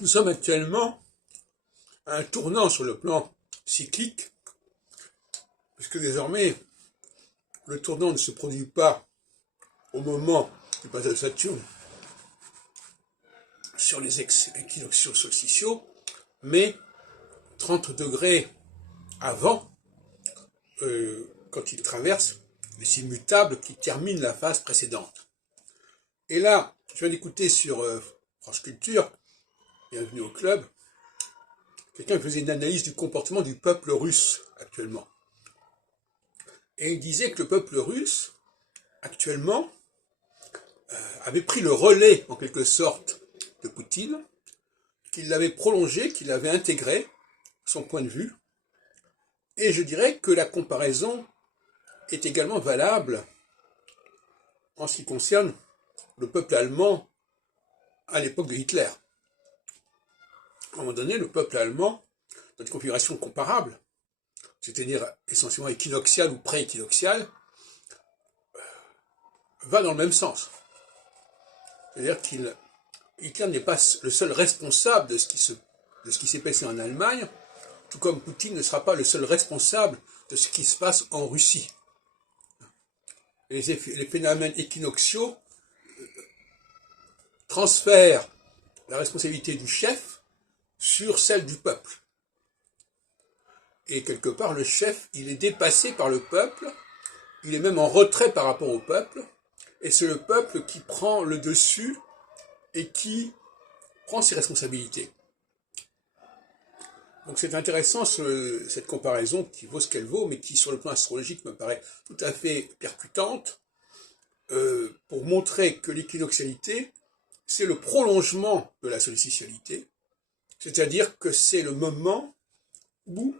Nous sommes actuellement à un tournant sur le plan cyclique, puisque désormais, le tournant ne se produit pas au moment du passage de Saturne sur les équinoxiaux solsticiaux, mais 30 degrés avant, quand il traverse les signes mutables qui terminent la phase précédente. Et là, je viens d'écouter sur France Culture, bienvenue au club, quelqu'un qui faisait une analyse du comportement du peuple russe actuellement. Et il disait que le peuple russe, actuellement, avait pris le relais, en quelque sorte, de Poutine, qu'il l'avait prolongé, qu'il avait intégré, son point de vue. Et je dirais que la comparaison est également valable en ce qui concerne le peuple allemand à l'époque de Hitler. À un moment donné, le peuple allemand, dans une configuration comparable, c'est-à-dire essentiellement équinoxiale ou pré-équinoxiale, va dans le même sens. C'est-à-dire qu'Hitler n'est pas le seul responsable de ce qui s'est passé en Allemagne, tout comme Poutine ne sera pas le seul responsable de ce qui se passe en Russie. Les phénomènes équinoxiaux transfèrent la responsabilité du chef sur celle du peuple. Et quelque part, le chef, il est dépassé par le peuple, il est même en retrait par rapport au peuple, et c'est le peuple qui prend le dessus et qui prend ses responsabilités. Donc c'est intéressant cette comparaison qui vaut ce qu'elle vaut, mais qui sur le plan astrologique me paraît tout à fait percutante, pour montrer que l'équinoxialité, c'est le prolongement de la solsticialité, c'est-à-dire que c'est le moment où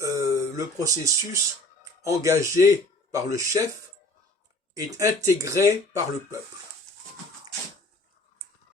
le processus engagé par le chef est intégré par le peuple.